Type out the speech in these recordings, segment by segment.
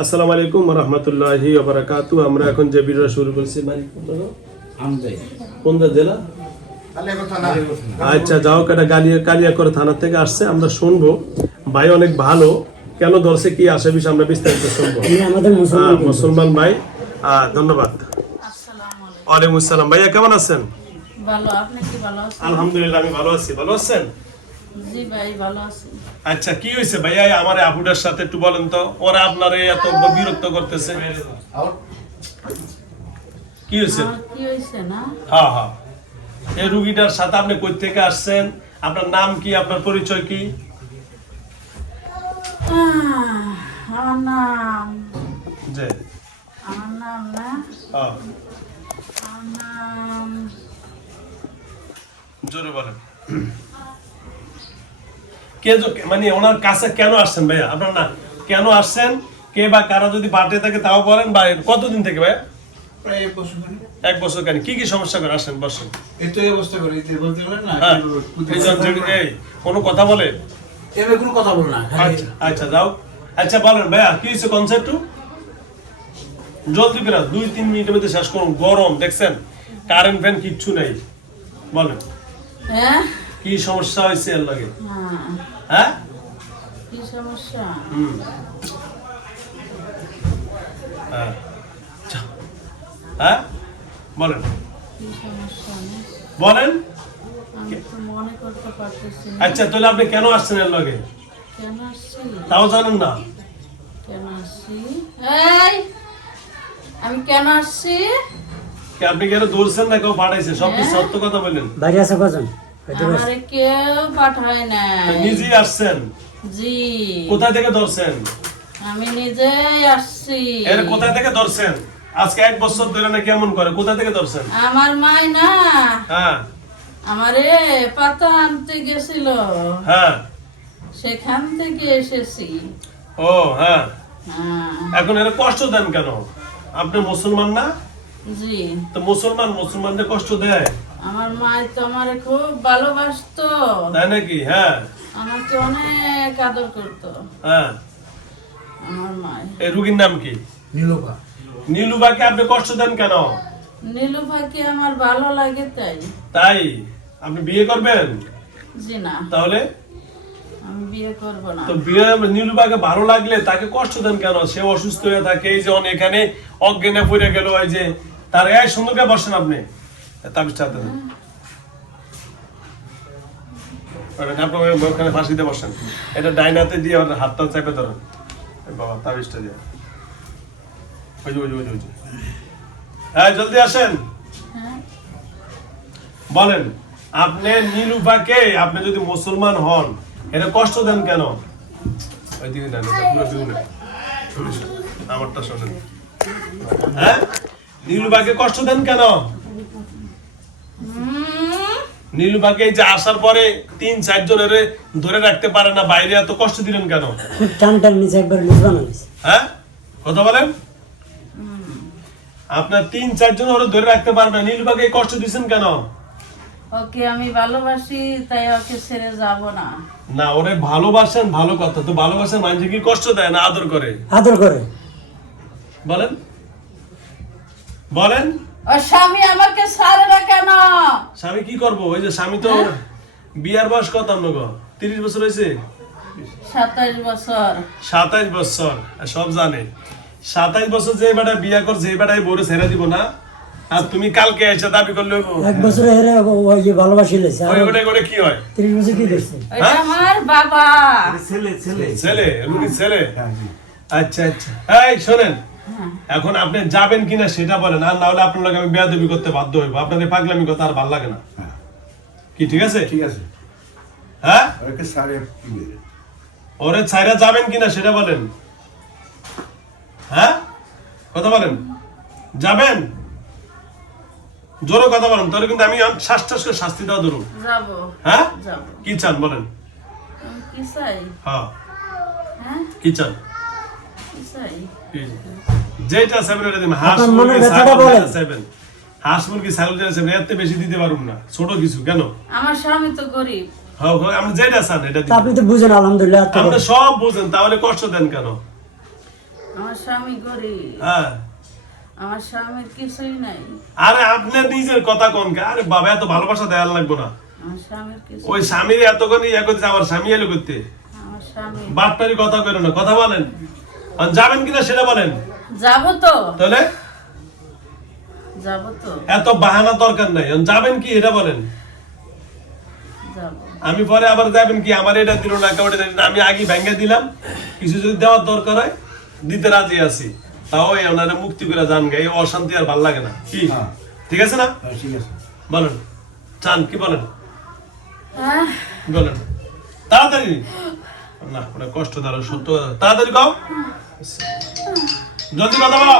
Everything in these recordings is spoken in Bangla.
আসসালামু আলাইকুম ওয়া রাহমাতুল্লাহি ওয়া বারাকাতুহু। আমরা এখন যে ভিডিও শুরু করছি কোন জেলা? আচ্ছা, যাও কেটা কালিয়াকৈর থানা থেকে আসছে। আমরা শুনবো ভাই অনেক ভালো, কেন ধরছে, কি আসে বিষয় আমরা বিস্তারিত শুনবো। আমাদের মুসলমান ভাই, ধন্যবাদ। ওয়ালাইকুম আসসালাম। ভাইয়া কেমন আছেন? ভালো, আপনি কি ভালো আছেন? আলহামদুলিল্লাহ, আমি ভালো আছি। ভালো আছেন? জি ভাই, ভালো আছি। আচ্ছা, কি হয়েছে ভাইয়া? আমার আপুটার সাথে একটু বলেন তো, ওরা আপনারে এত বিরক্ত করতেছে, কি হয়েছে? কি হয়েছে না? হ্যাঁ হ্যাঁ, এই রুগীটার সাথে আপনি কই থেকে আসছেন? আপনার নাম কি? আপনার পরিচয় কি? আমার নাম জি, আমার নাম না হ্যাঁ, আমার নাম জোরে বলেন। মানে ওনার কাছে কেন আসছেন ভাইয়া? আপনার না কেন আসছেন, কে বা কারা যদি বাটে থাকে তাও বলেন। বা কতদিন থেকে ভাইয়া? প্রায় 1 বছর ধরে। 1 বছর। কেন, কি কি সমস্যা করে আসেন? বসেন। এতো এই অবস্থা করে যে বলতে পারেন না, হ্যাঁ, এই কোনো কথা বলে? এভাবে কোনো কথা বল না। আচ্ছা আচ্ছা, যাও। আচ্ছা বলেন ভাইয়া, কি হয়েছে কনসেপ্ট? জলদি করে 2-3 মিনিটের মধ্যে শেষ করুন। গরম দেখছেন, কারেন্ট ফ্যান কিচ্ছু নেই। বলেন হ্যাঁ কি সমস্যা হয়েছে এর লাগে? হ্যাঁ, হ্যাঁ, কি সমস্যা? হুম, হ্যাঁ, আচ্ছা। হ্যাঁ বলেন, কি সমস্যা না? বলেন। আমি তো মনে করতে পারতেছি না। আচ্ছা, তাহলে আপনি কেন আসছেন এর লগে? কেন আসছি? তাও জানেন না? কেন আসছি? এই, আমি কেন আসছি? কি আপনি কেন দৌড়ছেন না কেউ পাঠাইছে? সব কি সত্য কথা বলেন? বাইরে আছে কজন? আমারে কেউ পাঠায় না। নিজেই আসছেন? জি, কোথায় থেকে ধরছেন? আমি নিজেই আসছি। এর কোথায় থেকে ধরছেন? আজকে 1 বছর ধরে নাকি এমন করে? কোথা থেকে ধরছেন? আমার মাই না হ্যাঁ আমারে পাতা আনতে গেছিল, হ্যাঁ, সেখান থেকে এসেছি। ও হ্যাঁ। হ্যাঁ, এখন এর কষ্ট দেন কেন? আপনি মুসলমান না? জি, তো মুসলমানদের কষ্ট দেয়, আমার মাই তো আমারে খুব ভালোবাসতো, তাই নাকি? হ্যাঁ আমাকে অনেক আদর করতো হ্যাঁ। আমার মাই। এই রুগীর নাম কি? নীলুকা। নীলুবাকে আপনি কষ্ট দেন কেন? নীলুফাকে আমার ভালো লাগে তাই। তাই আপনি বিয়ে করবেন? জি না, তাহলে আমি বিয়ে করব না। তো বিয়ে, নীলুবাকে ভালো লাগলে তাকে কষ্ট দেন কেন? সে অসুস্থ হয়ে থাকে, এই যে এখানে অজ্ঞানে পড়ে গেল, এই যে তার এই সুন্দরকে বসেন আপনি তাবিজটা হাতে দেন। আপনার ওখানে ফাঁসিতে বসেন, এটা ডাইনাতে দিয়ে ওর হাতটা চেপে ধরেন। এই বাবা, তাবিজটা দিয়ে ওই যে ওই যে ওই যে ওই যে। হ্যাঁ, জলদি আসেন। হ্যাঁ, বলেন, আপনি নীলুফাকে, আপনি যদি মুসলমান হন, এটা কষ্ট দেন কেন? ওইদিকে না, এটা পুরো বিউনে আমারটা শোনেন। হ্যাঁ, নীলুফাকে কষ্ট দেন কেন? নীলুফাকে এই যে আসার পরে 3-4 জনের ধরে রাখতে পারে না, বাইরে এত কষ্ট দিলেন কেন? খুব টান টান নিচে একবার নিচ বানাইছে। হ্যাঁ, কথা বলেন। আপনার 3-4 জন ওরা ধরে রাখতে পারবে না, নীলুফাকে কষ্ট দিচ্ছেন কেন? ওকে আমি ভালোবাসি, তাই ওকে ছেড়ে যাব না। না, ওরে ভালোবাসেন, ভালো কথা। তো ভালোবাসেন মানুষ কি কষ্ট দেয় না আদর করে? আদর করে। বলেন বলেন। ও স্বামী আমাকে ছাড়ে না কেন? স্বামী কি করবো? ওই যে স্বামী তো বিয়ার বয়স কত? আপনার 30 বছর হয়েছে? 27 বছর। 27 বছর, সব জানে। 27 বছর যে বেটা বিয়া করছে, এই বেটাই বউরে ছেড়ে দিব না। আর তুমি কালকে এসে দাবি করলে হইবো? 1 বছরে হেরে ওই যে ভালোবাসি লেছে। ওই ওটা করে কি হয়? 30 বছর কি করছে? ওইটা আমার বাবা। ছেলে, রুগীর ছেলে। আচ্ছা আচ্ছা, এই শোনেন, এখন আপনি যাবেন কিনা সেটা বলেন, আর না হলে আপনার লগে আমি বেয়াদবি করতে বাধ্য হইব। আপনার এই পাগলামি কথা আর ভালো লাগে না। কি ঠিক আছে? ঠিক আছে। হ্যাঁ, ওকে সারে কি বলে? ওরে ছাইরা যাবেন কিনা সেটা বলেন। হ্যাঁ, কথা বলেন, যাবেন? জোরে কথা বলেন, তাহলে কিন্তু আমি শ্বাস করে শাস্তি দেওয়া ধরুন। যাব, হ্যাঁ, যাব। কি চান বলেন? আমি কি চাই? হ্যাঁ, হ্যাঁ, কি চান? কি চাই? যেটা চাইবেন ওটা দিন। হাঁস আপনার মনের মুরগি ব্যথাটা ছাগল বলেন। যেটা চাইবেন, হাঁস মুরগি ছাগল যেটা চাইবেন, এর থেকে বেশি দিতে পারুম না। ছোট কিছু কেন? আমার স্বামী তো গরিব। হ্যাঁ, আপনি যেটা চান এটা তা দিন। আপনি তো বুঝেন আলহামদুলিল্লাহ। আপনি সব বুঝেন, তাহলে কষ্ট দেন কেন? আমার স্বামী গরিব, হ্যাঁ আমার স্বামীর কিছুই নাই, আরে আপনি নিজের কথা কোন কে? আরে বাবা এত ভালোবাসা দেয়ার লাগবো না। আমার স্বামীর কিছু, ওই স্বামীর এতক্ষণ ইয়া করতে আমার স্বামী এলো করতে আমার স্বামী। বাটপারি কথা কইরো না, কথা বলেন। আর যাবেন কিনা সেটা বলেন। যাবো তো, তাহলে যাবো তো, এত বাহানা দরকার নাই। আর যাবেন কি এটা বলেন। যাবো। আমি পরে আবার যাবেন কি আমার এটা দিল না ওটা দিল না, আমি আগে ভেঙে দিলাম। কিছু যদি দেওয়ার দরকার হয় দিতে রাজি আছি, তাও এই ওনারা মুক্তি করে যান গে। এই অশান্তি আর ভাল লাগে না কি? হ্যাঁ। ঠিক আছে না? হ্যাঁ, ঠিক আছে। বলেন চান কি বলেন, হ্যাঁ, বলেন তাড়াতাড়ি। না ওটা কষ্ট দ্বারা সত্য কথা। তাড়াতাড়ি কও, জলদি কথা বলো।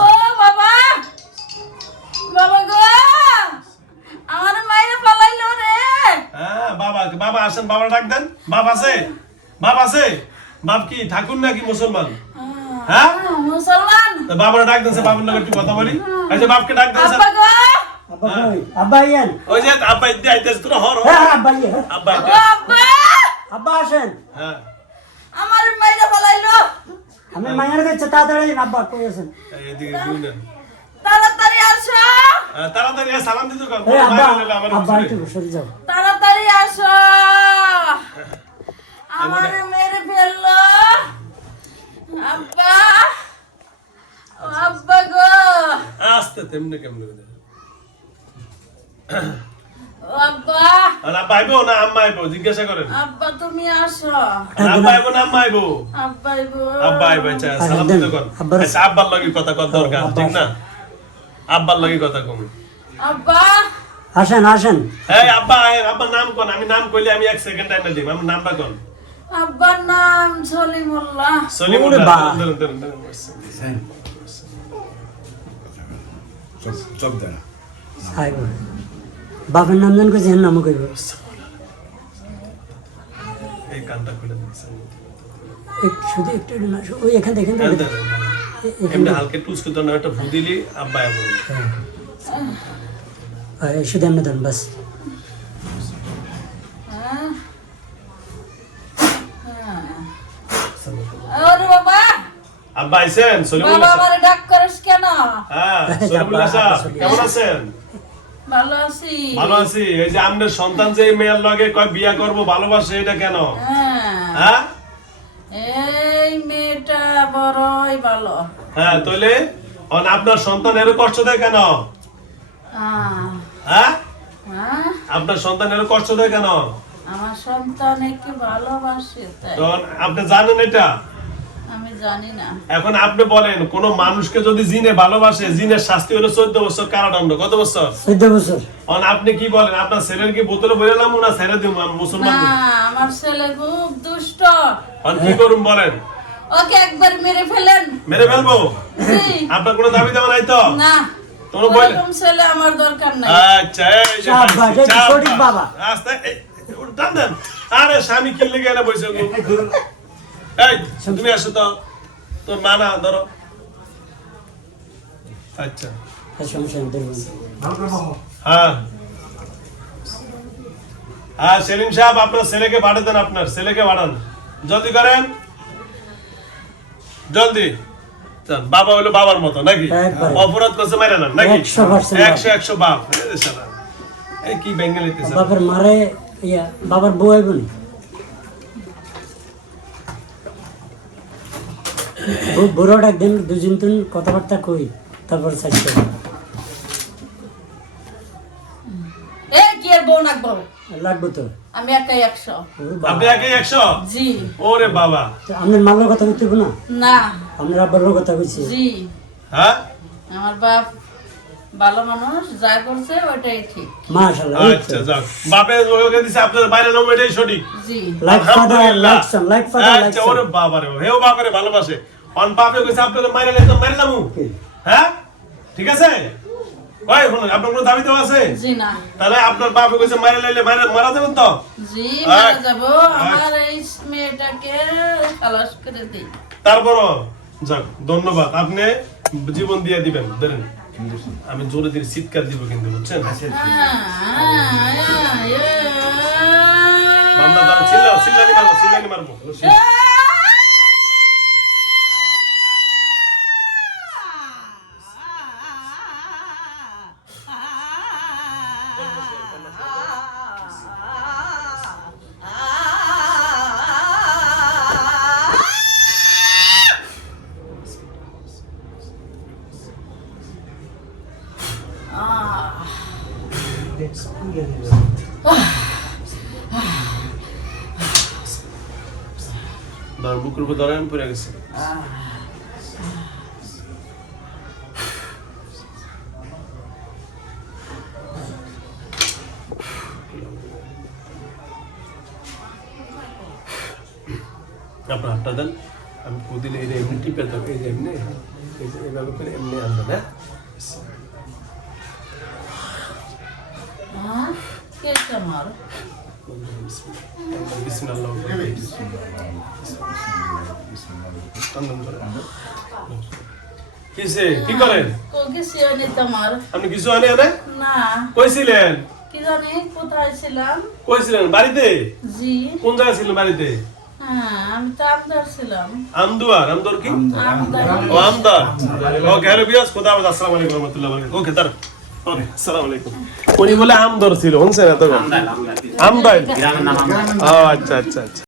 ও বাবা, বাবা গো, আমার মায়ের পালাইলো রে। হ্যাঁ বাবা, বাবা আসেন, বাবা ডাক দেন। বাপ আছে, বাপ আছে। বাপ কি ঠাকুর নাকি মুসলমান? হ্যাঁ মুসলমান। তা বাবার ডাক দেন, বাবার নাকি একটু কথা বলি। এই যে বাপকে ডাক দেন। আব্বা গো, আব্বা কই? আব্বা আইয়েন। ওই যে আব্বা ইদি আইতেছে তোরা হর হ্যাঁ আব্বা আইয়ে। আব্বা ও ইদি। আব্বা, আব্বা আসেন। হ্যাঁ আমার মায়ের পালাইলো। আমি মায়ের কাছে তাড়াতাড়ি আব্বা কই আছেন? এই এদিকে শুনেন। তাড়াতাড়ি আসো, তাড়াতাড়ি সালাম দিতে কর। এই আব্বা, আমার আব্বা একটু সরে যাও। তাড়াতাড়ি আসো, আমার মেরে ফেললো। আব্বা, ও আব্বা গো, আস্তে তেমনি কেমনে করে। ও আব্বা, আর আব্বা আইবো না আম্মা আইবো জিজ্ঞাসা করেন। আব্বা তুমি আসো। আব্বা আইবো না আম্মা আইবো? আব্বা আইবো। আব্বা আইবো। আচ্ছা সালাম দিতে কর। আচ্ছা আব্বার লাগি কথা কর দরকার, ঠিক না? আব্বার লাগি কথা কম। আব্বা, আসেন আসেন। এই আব্বা আব্বার নাম কোন? আমি নাম কইলে আমি 1 সেকেন্ড টাইম দিই। আমার নামটা কোন? আব্বার নাম সলিমুল্লাহ। সলিমুল্লাহ। ওরে বাবা। হ্যাঁ। চোখ দেয় না। আইবো। বাপের নাম জান কইছেন নাম কইব। এই কানটা খুলে দেন। শুধু একটু না ওই এখান থেকে এমনি হালকা টুস করতে না, একটা ফুদিলি আব্বা আইবো। শুধু এমনি দেন বাস। হ্যাঁ? আরে বাবা, আব্বা আইছেন? বাবা সলিমুল্লাহ সাহেব। আমারে ডাক করিস কেন? হ্যাঁ সলিমুল্লাহ সাহেব কেমন আছেন? ভালো আছি। ভালো আছি। এই যে আমাদের সন্তান যে এই মেয়ের লগে কয় বিয়া করব ভালোবাসে, এটা কেন? হ্যাঁ, হ্যাঁ এই মেয়েটা বড়ই ভালো। হ্যাঁ তাইলে আপনার সন্তান এর কষ্ট দেয় কেন? আহ, হ্যাঁ হ্যাঁ? আপনার সন্তান এর কষ্ট দেয় কেন? আমার সন্তান একে ভালোবাসে তাই। তখন আপনি জানেন এটা? আমি জানি না। এখন আপনি বলেন কোন মানুষকে যদি জিনে ভালোবাসে, জিনের শাস্তি হলো 14 বছর কারাদণ্ড। কত বছর? 14 বছর। এখন আপনি কি বলেন? আপনার ছেলের কি বোতলে বইলাম না ছেড়ে দিব মুসলমান? না, আমার ছেলে খুব দুষ্ট। এখন কি করুন বলেন? ওকে একবার মেরে ফেলেন। মেরে ফেলবো? জি। আপনার কোনো দাবি দেওয়া নাই তো? না, তোমরা বলেন। ওরকম ছেলে আমার দরকার নাই। আচ্ছা এই যে চাপ পাইছি, বাজে, চাপ সঠিক বাজ। বাবা। আস্তে টান দেন। আরে স্বামী কি লেগে এনে বসে গো? এই তুমি আসো তো, তোর মা না ধরো। আচ্ছা সমস্যা নেই ধরুন। হ্যাঁ হ্যাঁ সেলিম সাহেব আপনার ছেলেকে পাঠিয়ে দেন, আপনার ছেলেকে পাঠান জলদি করেন, জলদি। যান, বাবা হলো বাবার মতো নাকি? একবারে। অপরাধ করছে মেরে নেন নাকি? 100% 100 বাপ। এই শালা, এই কি বেঙ্গলি বাপের মারে ইয়া বাবার বউ আইব নি? বুড়োটা একদিন দুজন তিন কথাবার্তা কই তারপর চাইছে এ কি এর বউ নাকবো? লাগবে তো। আমি একাই 100। ওরে বাবা। আপনি একে 100? জি। ওরে বাবা। তো আপনার মালের কথা কইতে না? না। আপনার আব্বার কথা কইছি। জি। হ্যাঁ আমার বাপ ভালো মানুষ, যা করছে ওটাই ঠিক। মাশাআল্লাহ। আচ্ছা যাক, বাপে ওকে দিছে আপনার বাইরে নাম এটাই সঠিক। জি। লাইক ফাদার আলহামদুলিল্লাহ। Like son like father like আচ্ছা সন। ওরে বাবারে, হেও বাবারে ভালোবাসে। অন বাপে কইছে আপনার মাইরে লাইতো মাইরে লামু। হ্যাঁ ঠিক আছে। ভাই শুনুন, আপনার কোনো দাবি দেওয়া আছে? জি না। তাহলে আপনার বাপে কইছে মাইরে লাইলে মারা যাবেন তো? জি, মারা যাবো। আমার এই মেয়েটাকে খালাস করে দিই। তারপরও যাক, ধন্যবাদ। আপনি জীবন দিয়ে দিবেন ধরেন। আমি জোরে দিয়ে চিৎকার দিব কিন্তু, বুঝছেন? মামলা দ্বারা চিল্লানি মারবো। ধর বুকের উপর ধরে আমি পড়ে গেছি আপনার হাতটা দেন আমি ফু দিলে এই যে এমনি টিপে দেবো এই যে এমনি এই যে এভাবে করে এমনি আনবেন হ্যাঁ কে তোমার বিসমিল্লাহ কিসে কি করেন কিছু হয়নি তোমার আপনি কিছু আনে আনে না কইছিলেন কি জানি কোথায় ছিলাম কইছিলেন বাড়িতে জি কোন জায়গায় ছিলেন বাড়িতে হ্যাঁ আমি তো আমদার ছিলাম আমদুয়ার আমদুয়ার কি আমদার ও আমদার ওকে হ্যালো বিয়াস খোদা হাফেজ আসসালামু আলাইকুম ওয়া রাহমাতুল্লাহি ওয়া বারাকাতুহু ওকে তার ওকে আসসালামু আলাইকুম উনি বলে আমদর ছিল শুনছেন এত আমদার ও আচ্ছা আচ্ছা আচ্ছা